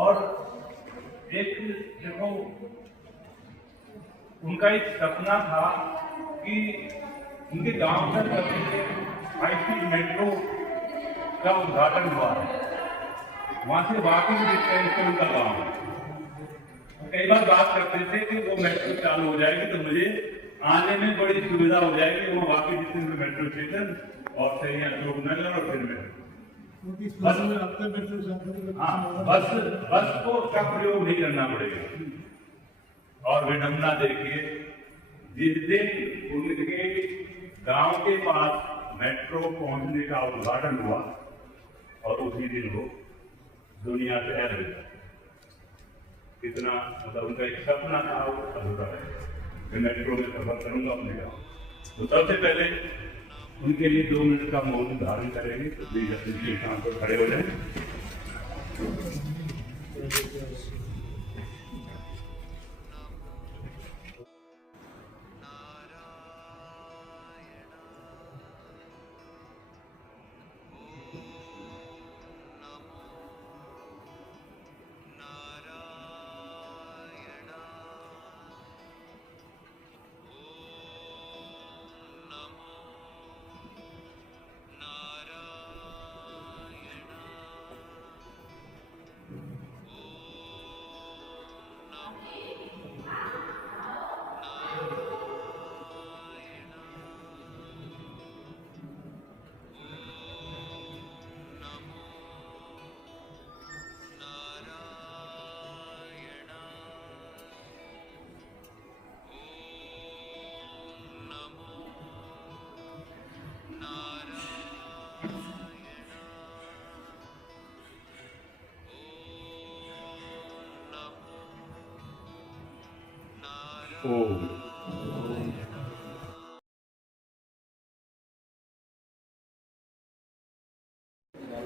और एक देखो उनका एक सपना था कि उनके गांव में कभी हाई-स्पीड मेट्रो का उद्घाटन हुआ है, वहां से वाकई में उनका गांव है। कई बार बात करते थे कि वो मेट्रो चालू हो जाएगी तो मुझे आने में बड़ी सुविधा हो जाएगी, वो वाकई जितने में मेट्रो स्टेशन और सही अशोक नगर और फिर मेट्रो बस को का प्रयोग नहीं करना पड़ेगा। और विडम्बना देखिए, जिस दिन उनके गांव के पास मेट्रो पहुंचने का उद्घाटन हुआ और उसी दिन वो दुनिया से अलविदा। कितना मतलब उनका एक सपना था वो अधूरा है। मैं मेट्रो में सफर करूंगा अपने गाँव। तो सबसे पहले उनके लिए 2 मिनट का मौन धारण करेंगे, तो प्लीज शाम पर खड़े हो जाए।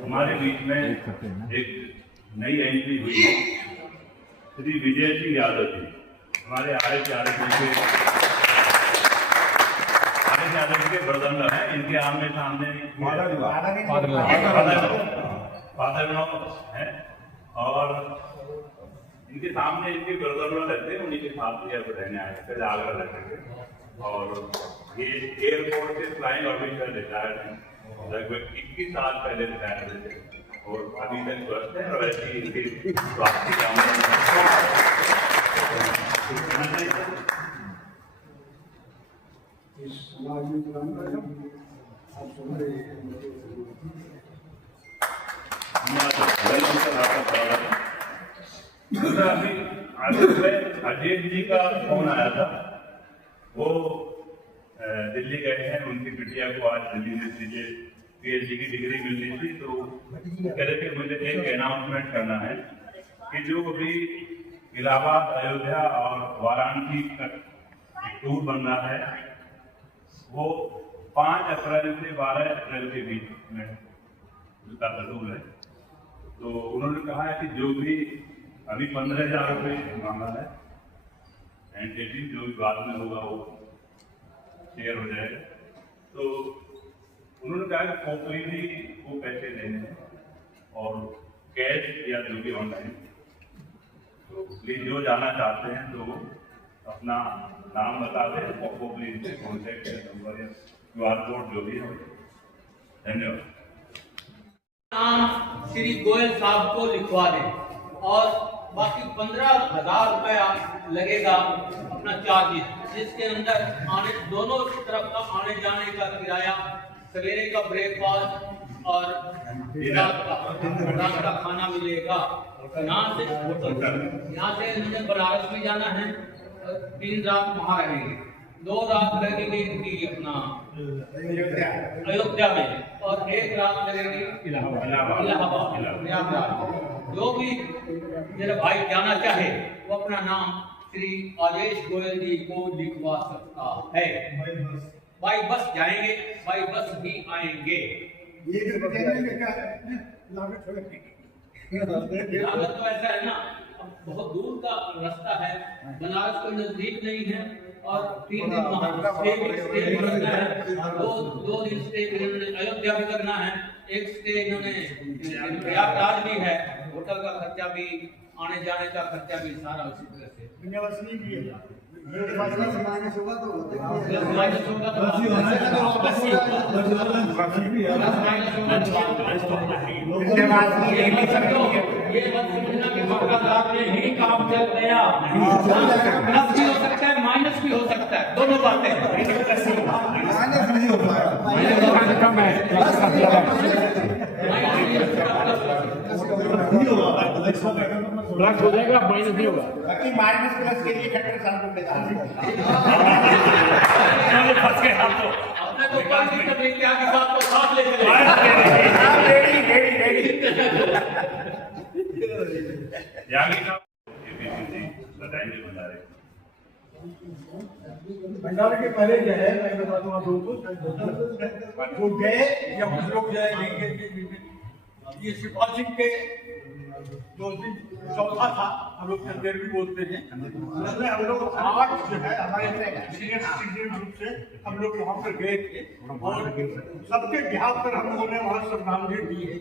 हमारे बीच में एक नई एंट्री हुई है, श्री विजय सिंह यादव जी। हमारे आरिफ यादव जी के बरदंड हैं। इनके आमने सामने फादर है और इनके सामने इनके बरदंड रहते हैं, उन्हीं के साथ रहने आए थे, आगरा रहते थे। और ये एयरपोर्ट से फ्लाइंग ऑफिसर रिटायर्ड हैं, लगभग 21 साल पहले रिटायर हुए थे और अभी तक स्वस्थ है। और ऐसी इनकी स्वास्थ्य अजय जी का फोन आया था, वो दिल्ली गए हैं, उनकी बिटिया को आज दिल्ली से PhD की डिग्री मिलनी थी। तो कह रहे थे मुझे एक अनाउंसमेंट करना है कि जो अभी इलाहाबाद, अयोध्या और वाराणसी का टूर बन रहा है वो 5 अप्रैल से 12 अप्रैल के बीच में उसका शेड्यूल है। तो उन्होंने कहा है कि जो भी अभी 15,000 रुपये मांगा है, एंटिटी जो भी बाद में होगा वो शेयर हो जाएगा। तो उन्होंने कहा कि खोपड़ी वो पैसे देने हैं और कैश या जो भी ऑनलाइन। तो प्लीज जो जाना चाहते हैं तो अपना नाम बता दें और खोपड़ी से कॉन्टेक्ट नंबर या QR कोड जो भी है। धन्यवाद। नाम श्री गोयल साहब को लिखवा दें और बाकी 15,000 रुपया लगेगा अपना चार्ज, जिसके अंदर दोनों तरफ का आने जाने का किराया, सवेरे का ब्रेकफास्ट और रात का खाना मिलेगा। यहाँ से इन्होंने बनारस में जाना है, 3 रात वहाँ रहेंगे, 2 रात लगेगी इनकी अपना अयोध्या में और 1 रात लगेगी इलाहाबाद। जो भी मेरा भाई जाना चाहे वो अपना नाम श्री आदेश गोयल जी को लिखवा सकता है। बाई बस जाएंगे, बाई बस भी आएंगे। लागत तो ऐसा है ना, बहुत दूर का रास्ता है, बनारस को नजदीक नहीं है और 3 दिन वहाँ स्टे करना है, 2 दिन स्टे अयोध्या भी करना है, 1 स्टे इन्होंने प्रयागराज भी है, होटल का खर्चा भी आने जाने का खर्चा भी सारा उसी तरह से यूनिवर्सिटी भी है। माइनस होगा तो माइनस होगा तो ये मत समझना कि सरकार ने ही काम चल गया, प्लस भी हो सकता है माइनस भी हो सकता है, दोनों बातें माइनस नहीं हो पाएगा। कम है प्लस हो जाएगा, माइनस नहीं होगा। बाकी माइनस प्लस के लिए खट्टर साहब को लेकर अपने को पार्टी करने के आगे बात को साथ लेकर यागी साहब एबीसी बताएंगे भंडारे। भंडारे के पहले जो है मैं बता दूं आप लोगों को, जो गए या कुछ लोग जो है ये शिवपाल सिंह के जो दिन चौथा था, हम लोग चंदेर भी बोलते हैं, उसमें हम लोग 8 जो है हमारे सीनियर सिटीजन ग्रुप से हम लोग वहाँ पर गए थे और सबके बिहार पर हम लोगों ने वहाँ श्रद्धांजलि दी है।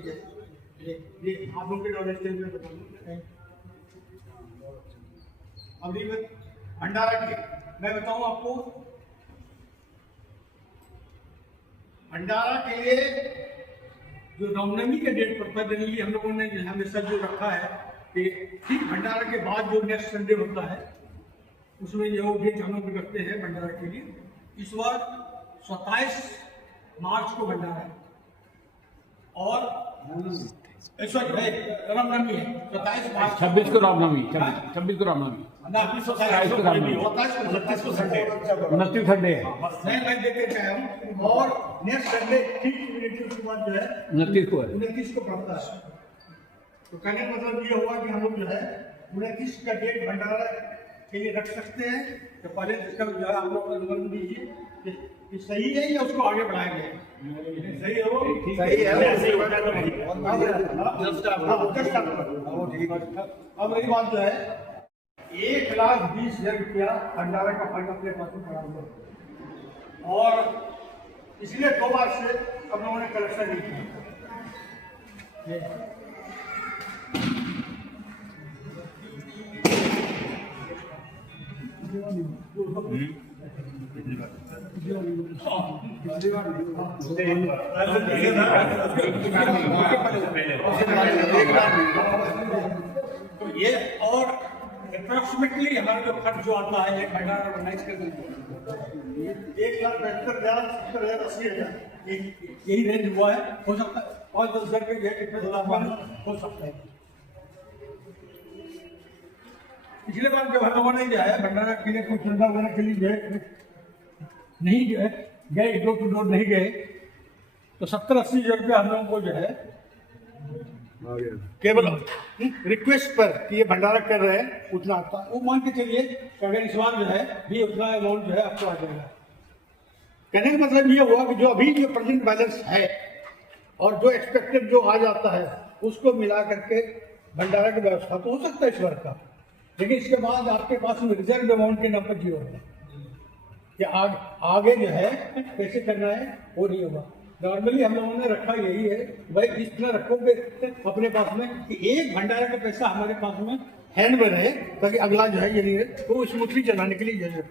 ये आप लोग के नॉलेज के लिए बता दूं। अभी भंडारा की मैं बताऊं आपको, भंडारा के लिए जो रामनवमी का डेट पड़ता है जनरली हम लोगों ने हमेशा जो रखा है कि ठीक भंडारा के बाद जो नेक्स्ट संडे होता है उसमें जो डेट हम लोग रखते हैं भंडारा के लिए। इस बार 27 मार्च को भंडारा है और रामनवमी है 27 मार्च, 26 को रामनवमी, 26 को रामनवमी, 29 को संडे है। मैं देखे गया हूँ और नेक्स्ट संडे ठीक उसके बाद जो है 29 को है। 29 को पड़ता है। तो कहने का मतलब ये हुआ कि हम लोग जो है 29 का डेट भंडारा के लिए रख सकते हैं। तो पहले इसका जो है आप लोग अनुमति दीजिए कि सही है या उसको आगे बढ़ाएंगे। सही है वो, सही है। अब रही बात जो है 1,20,000 रुपया भंडारा का फंड अपने पास में पड़ा हुआ और इसलिए 2 बार से हम लोगों ने कलेक्शन नहीं किया। तो ये और अप्रोक्सीमेटली हमारा जो खर्च जो आता है एक भंडारा ऑर्गेनाइज करने में 1,72,70,000 यही रेंज हुआ है। हो सकता है 5-10 हज़ार के हो सकता है। पिछले बार जो हम लोगों ने जो है भंडारा के लिए कुछ चंदा वगैरह के लिए नहीं जो है गए, डोर टू डोर नहीं गए, तो 70-80 हज़ार रुपया हम लोगों को जो है केवल रिक्वेस्ट पर कि ये भंडारा कर रहे हैं उतना आता वो मान के चलिए अगर इस बार जो है भी उतना अमाउंट जो है आपको आ जाएगा। कहने का मतलब ये हुआ कि जो अभी जो प्रेजेंट बैलेंस है और जो एक्सपेक्टेड जो आ जाता है उसको मिला करके भंडारा की व्यवस्था तो हो सकता है इस बार का, लेकिन इसके बाद आपके पास रिजर्व अमाउंट के नाम पर जीरो होगा कि आगे जो है कैसे करना है वो नहीं होगा। नॉर्मली हम लोगों ने रखा यही है भाई इतना रखोगे अपने पास में कि एक भंडारा का पैसा हमारे पास में हैंड में रहे ताकि अगला जो है ये नहीं है तो स्मूथली चलाने के लिए जरूरत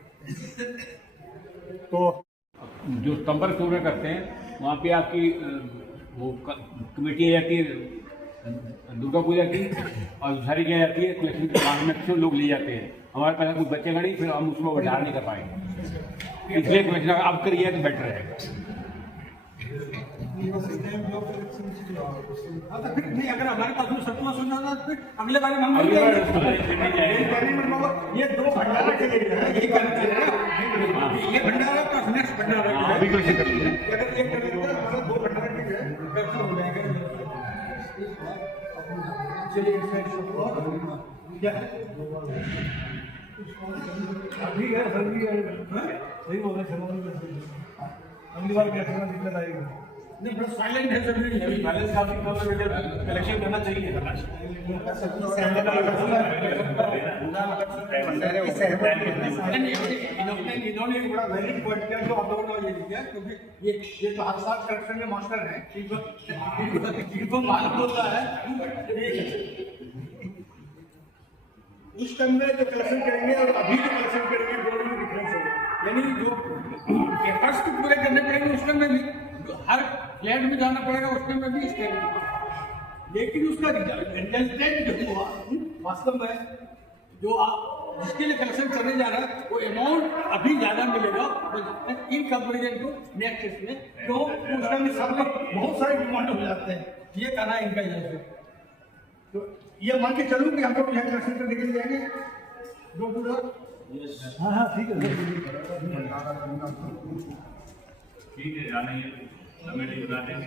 है। तो जो सितंबर में करते हैं वहाँ पे आपकी वो कमेटी रहती है दुर्गा पूजा की और सारी क्या जाती है कलेक्शन के बाद मैक्सिमम लोग ले जाते हैं। हमारे पास कुछ बचेगा नहीं, फिर हम उसमें बढ़ा नहीं कर पाएंगे, इसलिए कलेक्शन अब करिए तो बेटर रहेगा। फिर नहीं अगर हमारे पास में सरप्लस हो जाता फिर अगले बार हम ये 2 भंडारा के लिए यही करना चाहिए। ये भंडारा का नेक्स्ट भंडारा अगर ये कर लेते हमारा 2 भंडारा के लिए पैसा हो जाएगा। चलिए क्या अभी है सही बोल रहे अगली बार क्या करना दिक्कत आएगी नहीं बस साइलेंट है सभी बैलेंस काफी कलेक्शन करना चाहिए। इन्होंने एक बड़ा वैलिड पॉइंट किया जो आप लोगों ने ये किया क्योंकि ये तो हर साल कलेक्शन के मास्टर हैं, इनको मालूम होता है उस टाइम में जो कलेक्शन करेंगे और अभी जो कलेक्शन करेंगे दोनों में डिफरेंस होगा। यानी जो एफर्ट्स तो पूरे करने पड़ेंगे उस टाइम में भी, हर फ्लैट में जाना पड़ेगा उस टाइम में भी, इस टाइम में, लेकिन उसका रिजल्टेंट जो हुआ वास्तव में जो आप जिसके लिए कलेक्शन करने जा रहा है वो अमाउंट अभी ज्यादा मिलेगा in comparison to next case में, तो उस टाइम में सब लोग बहुत सारे डिमांड हो जाते हैं। ये कहना है इनका यहाँ से। तो ये मान के चलूँ कि हम लोग यहाँ कलेक्शन करने के लिए जाएंगे डोर टू डोर। हाँ हाँ ठीक है जाने कमेटी बना देंगे।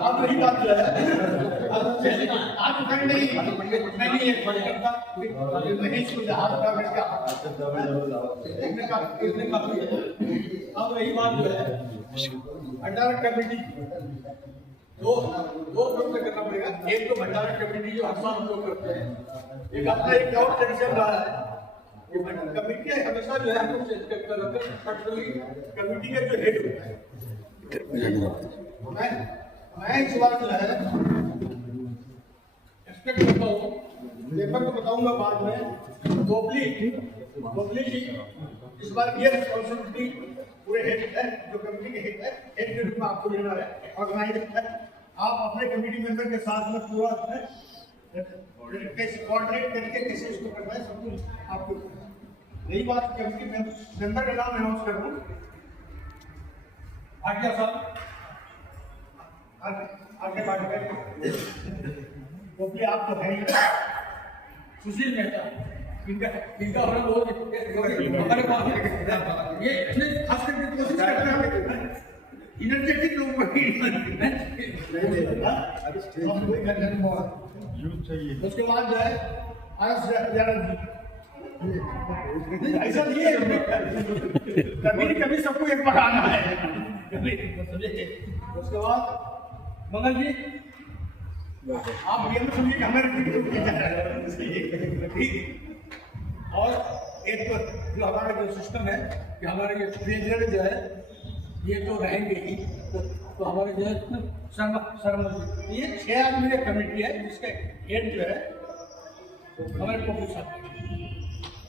आप वही बात जो है आप कहीं नहीं एक बजट का नहीं सुविधा आपका अब रही बात जो है भंडारण कमेटी दो ग्रुप में करना पड़ेगा। एक तो भंडारण कमेटी जो हर साल हम लोग करते हैं, एक अपना एक और ट्रेडिशन रहा है कि कमेटी हमेशा जो है हम लोग चेंज करते रहते हैं, पर्टिकुलरली कमेटी का जो हेड होता है। मैं इस बार जो है एक्सपेक्ट करता हूँ, पेपर को बताऊंगा बाद में, गोपली जी इस बार ये रिस्पॉन्सिबिलिटी पूरे हेड है, जो कमेटी के हेड है, हेड के रूप में आपको लेना है, ऑर्गेनाइज है। आप अपने कमेटी मेंबर के साथ में पूरा कैसे कोऑर्डिनेट करके कैसे इसको करना है सब कुछ आपको। यही बात कमेटी मेंबर का नाम अनाउंस कर दूं, भाटिया साहब आगे बात करें। गोपली आप तो है, सुशील मेहता इनका होना बहुत हमारे पास ये इतने खास करके कोशिश करते हैं एनर्जेटिक लोग उसके बाद जो है ऐसा नहीं है कभी सबको एक बार आना है। उसके बाद मंगल जी आप ये मत समझिए कि हमारे ठीक। और एक तो जो हमारा जो सिस्टम है कि हमारे ये ट्रेजर जो है ये तो रहेंगे ही, तो हमारे जो है शर्मा ये 6 आदमी की कमेटी है जिसका हेड जो है हमारे पप्पू साहब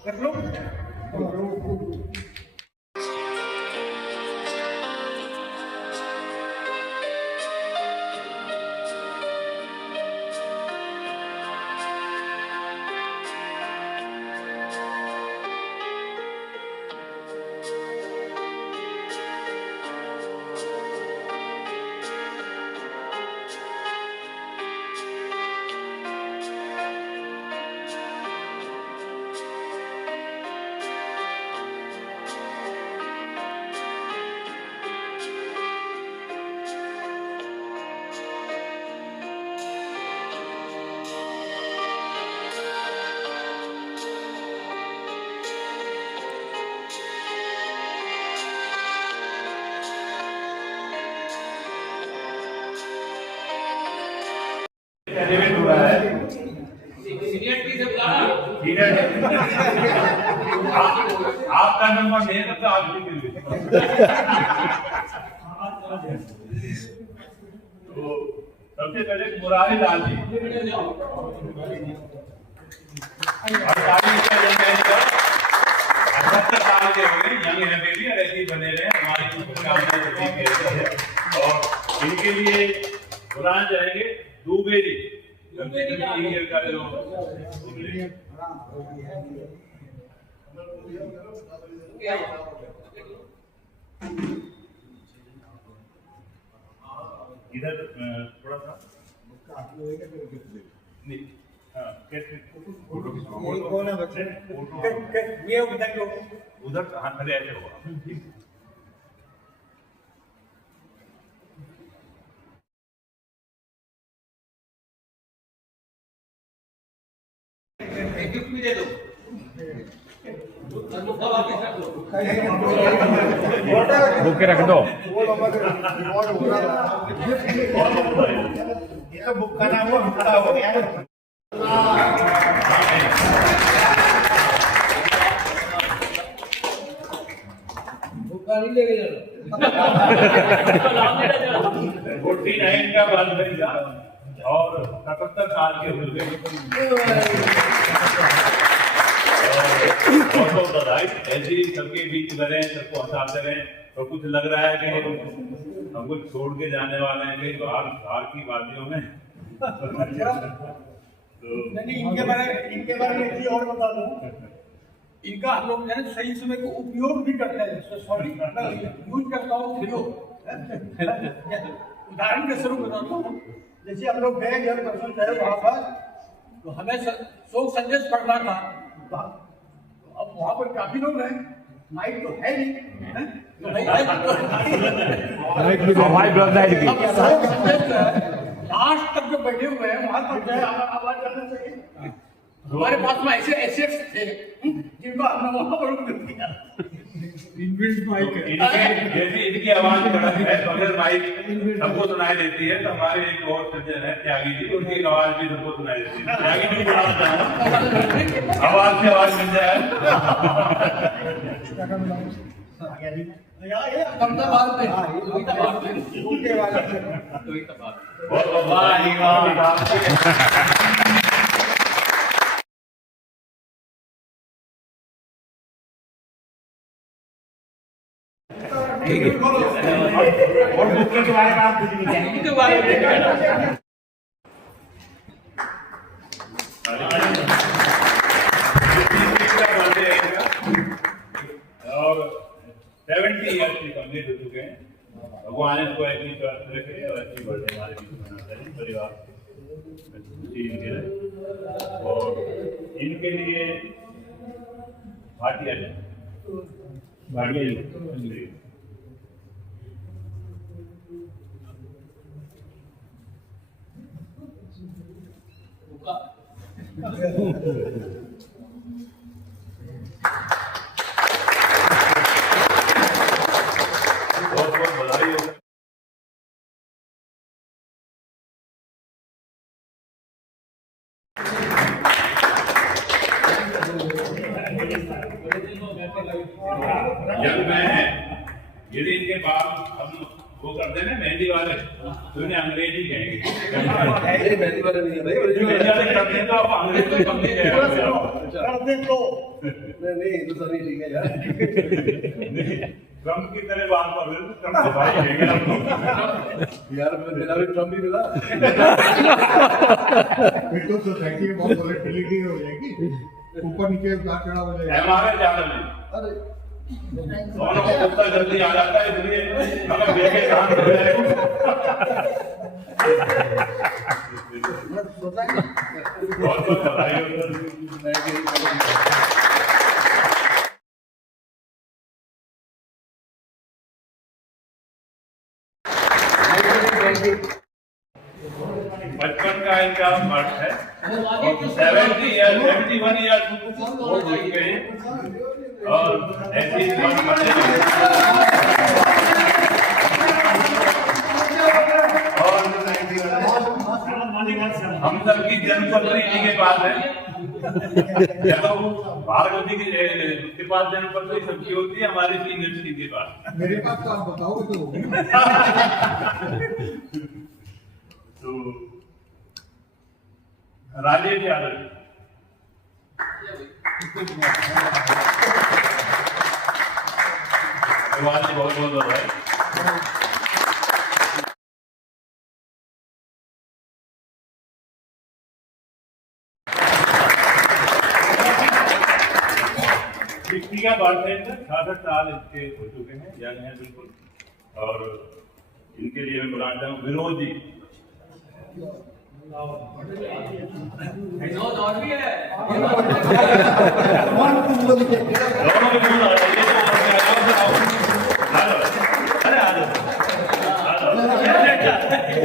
कर लो। एलिवेट हो रहा है, सीनियरिटी से बुलाना। ठीक है। आपका नंबर दे तो आपकी तो सबसे पहले मुरारी लाल जी 78 साल के हो गए, यंग हेल्दी और ऐसे ही बने रहे हमारी शुभकामनाएं है। और इनके लिए बुलाना चाहेंगे दुबे जी का जो इधर थोड़ा सा कौन है बच्चे ये उधर हाथ खड़े ऐसे होगा। गिफ्ट भी दे दो, बुके रख दो। रिकॉर्ड हो रहा था। ये तो बुक का नाम हुआ हो गया। फोर्टी नाइन का बाल बच्चा और 77 साल के बुजुर्ग ऐसे ही सबके बीच में रहें, सबको हंसाते रहें। तो कुछ लग रहा है कि हम कुछ छोड़ के जाने वाले हैं कहीं बाहर की वादियों में। नहीं, इनके बारे में एक चीज और बता दूं, इनका हम लोग जो है सही समय को उपयोग भी करते हैं। सॉरी, यूज करता हूँ उपयोग। उदाहरण के स्वरूप बताता हूँ, जैसे हम लोग गए जब पर्सन गए वहाँ पर, तो हमें शोक संदेश पढ़ना था। अब वहाँ पर काफी लोग हैं, माइक तो है नहीं, तो नहीं है शोक संदेश जो है लास्ट तक जो बैठे हुए हैं वहाँ पर जो है आवाज करना चाहिए। हमारे पास में ऐसे एसेट्स थे जिनको हमने वहाँ पर उपयोग किया। इनबिल्ट माइक है। जैसे इनकी आवाज कड़क है तो अगर माइक सबको सुनाई देती है, तो हमारे एक और सज्जन है त्यागी जी, उनकी आवाज भी सबको सुनाई देती है। त्यागी जी आवाज से आवाज मिल जाए। ठीक है। और बुक के बारे में आप कुछ नहीं कहेंगे। इनके बारे में कहना और 70 ईयर्स की कंप्लीट हो चुके हैं। भगवान इनको ऐसी स्वास्थ्य रखे और अच्छी बर्थडे हमारे बीच में मनाते हैं परिवार खुशी इनके लिए। और इनके लिए भाटिया जी बहुत बहुत बधाई हो। जब मैं यदि इनके बाल हम वो करते हैं ना मेहंदी वाले, तो उन्हें अंग्रेजी कहेंगे। मेहंदी वाले नहीं भाई, मेहंदी वाले करते हैं तो आप अंग्रेजी में कम नहीं कहेंगे। करते तो नहीं तो सर नहीं ठीक है यार। ट्रम्प की तरह बात कर रहे हो, ट्रम्प से भाई कहेंगे आपको। यार मेरा भी ट्रम्प ही मिला। फिर तो सोसाइटी में बहुत वॉलेटिलिटी हो जाएगी, ऊपर नीचे उतार चढ़ाव हो जाएगा। हमारे ज़्यादा नहीं, अरे दोनों को कुत्ता जल्दी आ जाता है, इसलिए हमें देखे काम कर रहे हैं। बहुत बहुत बधाई हो। बचपन का इनका बर्थ है, 71 ईयर हो चुके हैं और ऐसी और हम सबकी जन्मपत्री इन्हीं के पास है। चलो भारत के पास जन्मपत्री सबकी होती है, हमारी यूनिवर्सिटी के पास। मेरे पास तो आप बताओ तो तो राजेश यादव बहुत बहुत बधाई। सिक्सटी का बर्थडे है, 66 साल इसके हो चुके हैं, यंग हैं बिल्कुल। और इनके लिए मैं बुलाता हूँ विनोद जी। विनोद और भी है। दोनों में बोल रहा है, अरे आ जाओ,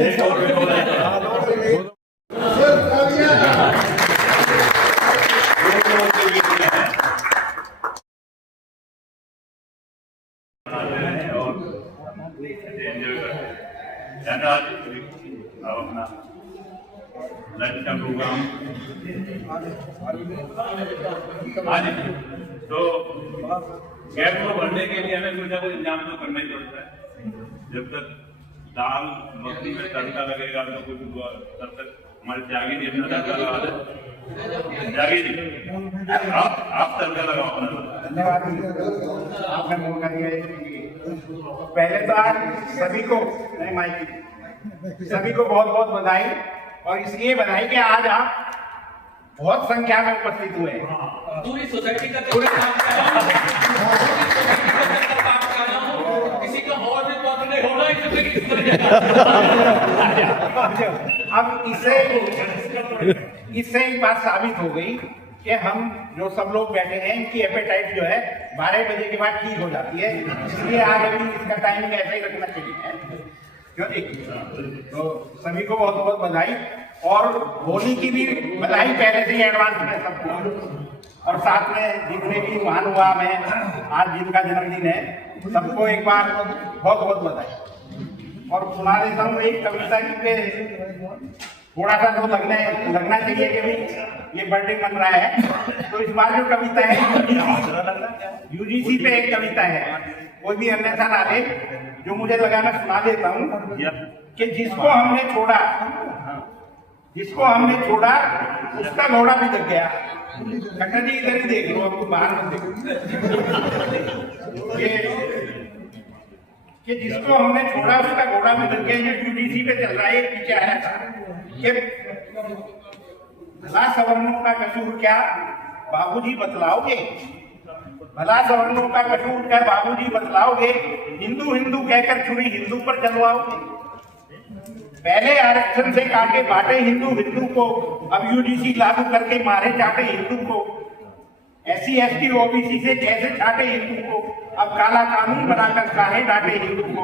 एक और विनोद है। एंजॉय करते हैं। धन्यवाद। अब अपना लंच का प्रोग्राम आज तो गैस को भरने के लिए हमें कुछ ना कुछ इंतजाम तो करना ही पड़ता है। जब तक दाल मखनी में तड़का लगेगा तो कुछ तब तक हमारे त्यागी नहीं अपना तड़का लगा दे। त्यागी नहीं, आप तड़का लगाओ अपना। धन्यवाद आपने मौका दिया है। पहले तो आज सभी को सभी को बहुत बहुत बधाई, और इसलिए बधाई कि आज आप बहुत संख्या में उपस्थित हुए हैं। पूरी सोसाइटी का काम कर रहा हूं, पूरी सोसाइटी का काम कर रहा हूं, किसी का और भी तो अपने होना ही अब इससे एक बात साबित हो गई कि हम जो सब लोग बैठे हैं इनकी एपेटाइट जो है 12 बजे के बाद ठीक हो जाती है, इसलिए आज अभी इसका टाइमिंग ऐसा ही रखना चाहिए। क्यों जी? तो सभी को बहुत बहुत बधाई, और होली की भी बधाई पहले से ही एडवांस में सबको, और साथ में जितने भी महानुभाव में आज जिनका जन्मदिन है सबको एक बार बहुत बहुत बधाई। और सुना देता हूँ एक कविता की, थोड़ा सा तो लगना चाहिए कि भाई ये बर्थडे मन रहा है, तो इस बार जो कविता है यूजीसी पे एक कविता है, कोई भी अन्यथा ना ले, जो मुझे लगा मैं सुना देता हूँ कि जिसको हमने छोड़ा उसका घोड़ा भी दब गया। खट्टर जी इधर ही देख लो, आपको बाहर मत देखो। कि जिसको हमने छोड़ा उसका घोड़ा भी दब गया। जो यूजीसी पे चल रहा है पीछे आया था कि भला सवर्णों का कसूर क्या बाबूजी बतलाओगे, भला सवर्णों का कसूर क्या बाबूजी बतलाओगे, हिंदू हिंदू कहकर छुरी हिंदू पर चलवाओगे। पहले आरक्षण से काटे बांटे हिंदू हिंदू को, अब यूजीसी लागू करके मारे चाटे हिंदू को। SC ST OBC से कैसे छाटे हिंदू को, अब काला कानून बनाकर काहे डांटे हिंदू को।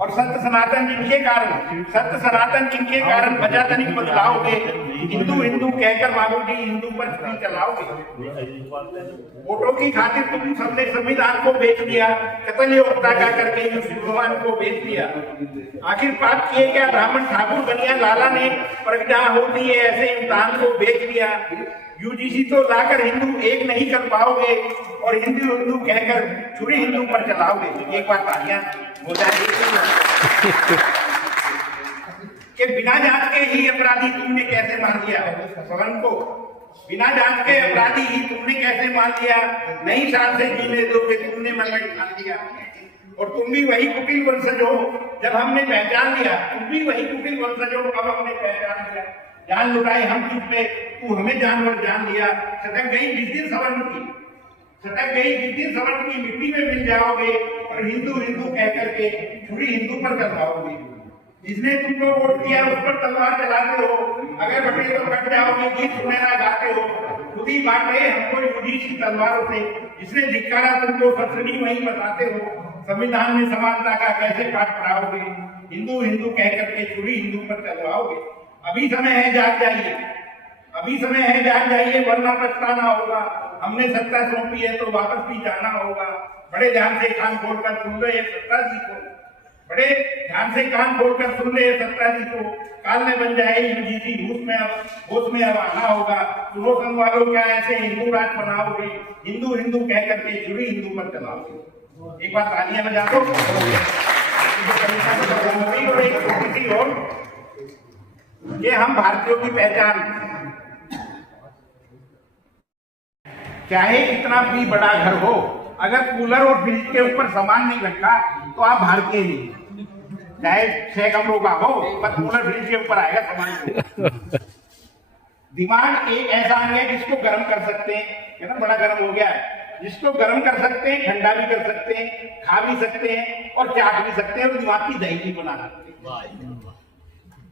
और सत्य सनातन जिनके कारण बचा तनिक बदलाओगे, हिंदू हिंदू कहकर बाबूजी हिंदू पर छुरी चलाओगे। वोटों की खातिर तुम सबने संविधान को बेच दिया, कत्ल योग्यता का करके भगवान को बेच दिया। आखिर पाप किए क्या ब्राह्मण ठाकुर बनिया, लाला ने प्रज्ञा होती है ऐसे इम्तिहान को बेच दिया। यूजीसी तो लाकर हिंदू एक नहीं कर पाओगे, और हिंदू हिंदू कहकर छुरी हिंदू पर चलाओगे। एक बार तालियां हो जाएगी कि बिना जांच के ही अपराधी तुमने कैसे मान लिया सवन को, बिना जांच के अपराधी ही तुमने कैसे मान लिया। नई शान से जीने दोगे तुमने मन में ठान लिया। और तुम भी वही कुटिल वंशज हो जब हमने पहचान लिया, तुम भी वही कुटिल वंशज हो अब हमने पहचान लिया। जान लुटाई हम तुझ पे, तू हमें जानवर जान लिया। सटक गई जिस दिन सवर्ण की मिट्टी में मिल जाओगे, और हिंदू हिंदू कह करके छुरी हिंदू पर चलाओगे। जिसने तुमको वोट किया उस पर तलवार चलाते हो, अगर बटे तो कट जाओगे, गीत सुनना गाते हो। खुद ही बांट रहे हमको यूजीसी तलवारों से, जिसने धिक्कारा तुमको सत्रनी वही बताते हो। संविधान में समानता का कैसे पाठ पढ़ाओगे, हिंदू हिंदू कह करके छुरी हिंदू पर चलवाओगे। अभी समय है जाग जाइए, वरना पछताना होगा। हमने सत्ता सौंपी है तो वापस भी जाना होगा। बड़े ध्यान से कान खोलकर सुन लो ये सत्ता जी को, बड़े ध्यान से कान खोलकर सुन ले सत्ता जी को। काल में बन जाए यूजीसी होश में अब आना होगा। सुनो संग वालों क्या ऐसे हिंदू राज बनाओगे, हिंदू हिंदू कह करके छुरी हिंदू पर चलाओगे। एक बार तालियां बजा दो। और एक छोटी सी और, ये हम भारतीयों की पहचान, चाहे कितना भी बड़ा घर हो, अगर कूलर और फ्रिज के ऊपर सामान नहीं रखा तो आप भारतीय नहीं। चाहे 6 कमरों का हो, पर कूलर फ्रिज के ऊपर आएगा सामान। दिमाग एक ऐसा अंग है जिसको गर्म कर सकते हैं, ना बड़ा गर्म हो गया है, जिसको गर्म कर सकते हैं, ठंडा भी कर सकते हैं, खा भी सकते हैं और चाट भी सकते हैं, और दिमाग की दही भी बना सकते हैं।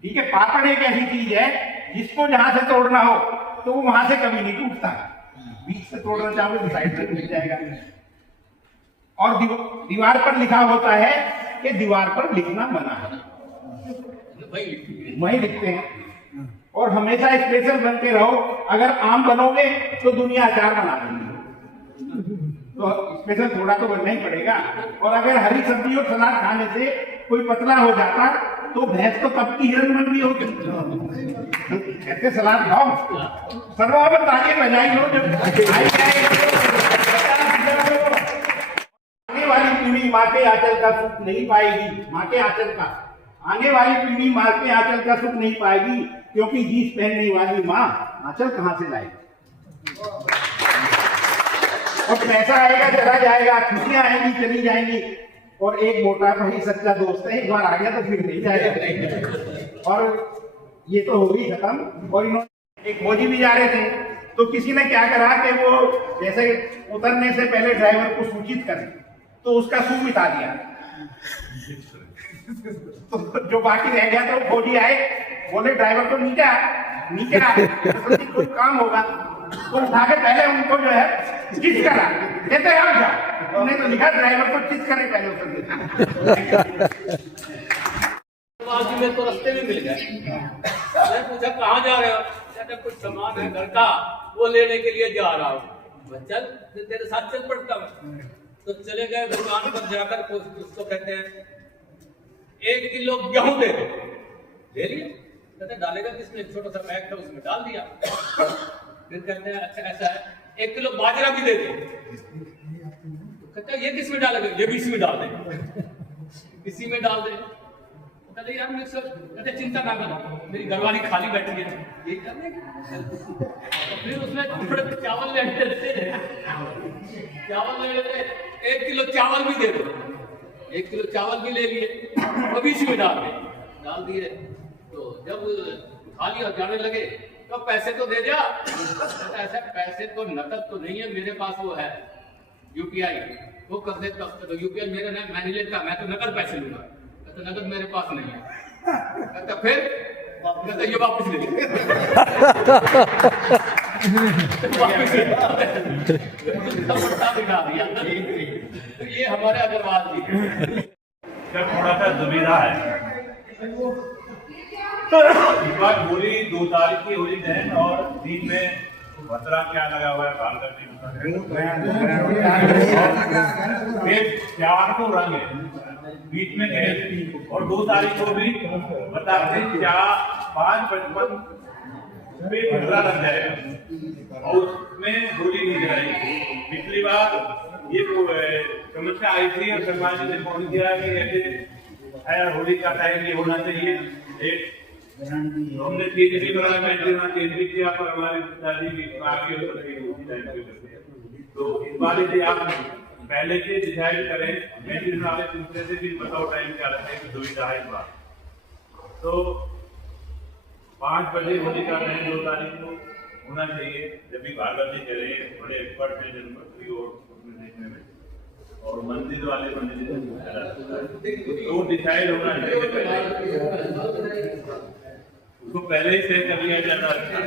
ठीक है, पापड़ एक ऐसी चीज है जिसको जहां से तोड़ना हो तो वो वहां से कभी नहीं टूटता, बीच से तोड़ना चाहोगे तो साइड से टूट जाएगा। और दीवार पर लिखा होता है कि दीवार पर लिखना मना है, वही लिखते हैं। और हमेशा स्पेशल बनते रहो, अगर आम बनोगे तो दुनिया अचार बना देंगे। तो स्पेशल थोड़ा तो बनना ही पड़ेगा। और अगर हरी सब्जी और सलाद खाने से कोई पतला हो जाता तो भैंस तो तब की हिरणमंडी होगी। ऐसे सलाद खाओ, सर्वावत ताजे बजाई लो जब आने वाली पीढ़ी माँ के आंचल का सुख नहीं पाएगी। माँ के आंचल का आने वाली पीढ़ी माँ के आंचल का सुख नहीं पाएगी, क्योंकि जींस पहनने वाली माँ आंचल कहाँ से लाएगी। और पैसा आएगा चला जाएगा, खुशियां आएंगी चली जाएंगी, और एक मोटा भाई सच्चा दोस्त है, एक बार आ गया तो फिर नहीं जाएगा। और ये तो हो ही खत्म। और इन्होंने एक फौजी भी जा रहे थे, तो किसी ने क्या करा कि वो जैसे उतरने से पहले ड्राइवर को सूचित करे, तो उसका सू मिटा दिया। तो जो बाकी रह गया तो फौजी आए, बोले ड्राइवर को नीचे आ, कोई काम होगा। तो उठा के पहले उनको जो है किस करा, कहते आप जाओ, उन्हें तो लिखा ड्राइवर को किस करे पहले उतर। मेरे को रास्ते में मिल गए, मैं पूछा कहाँ जा रहे हो, कहते कुछ सामान है घर का, वो लेने के लिए जा रहा हूँ। चल तेरे साथ चल पड़ता हूँ। तो चले गए दुकान पर जाकर, उसको कहते हैं 1 किलो गेहूं दे दो। ले लिया, कहते डालेगा किसमें, छोटा सा बैग था उसमें डाल दिया। फिर कहते हैं अच्छा ऐसा है 1 किलो बाजरा भी दे दो। कहते हैं ये किसमें डालेगा, ये भी इसमें डाल दे, इसी में डाल दे। कहते यार मिक्सर, कहते चिंता ना करो, मेरी घरवाली खाली बैठी है, ये करने। फिर उसमें थोड़े चावल ले लेते, 1 किलो चावल भी दे दो। 1 किलो चावल भी ले लिए, वो भी इसमें डाल दिए। तो जब खा लिया जाने लगे तो पैसे तो दे दिया। ऐसा पैसे तो नकद तो नहीं है मेरे पास, वो है UPI, वो कर देता। तो UPI मेरा नहीं, मैं नहीं लेता, मैं तो नकद पैसे लूंगा। तो नकद मेरे पास नहीं है। कहता फिर कहता ये वापस ले लीजिए। तो ये हमारे अग्रवाल जी थोड़ा सा दुविधा है। इस बार होली 2 तारीख की होली है और दिन में भद्रा क्या लगा हुआ है, चार को रंग है, बीच में गए। और 2 तारीख को भी बताते 4:55 पे भद्रा लग जाएगा और उसमें होली नहीं जाएगी। पिछली बार ये समस्या आई थी और सरकार ने फोन किया कि ऐसे होली का टाइम ये होना चाहिए। हमने चेंज भी करा, चेंज भी किया, पर हमारी दादी भी आगे तो इस बार यदि आप पहले से डिसाइड करें, मेरे वाले दूसरे से भी बताओ टाइम क्या रखें, दुविधा है इस बार। तो 5 बजे होली का टाइम 2 तारीख को होना चाहिए, जब भी भागवत जी चले, बड़े एक्सपर्ट हैं जनपद और देखने में, और मंदिर वाले मंदिर तो डिसाइड होना चाहिए पहले, उसको पहले ही तय कर लिया जाता है।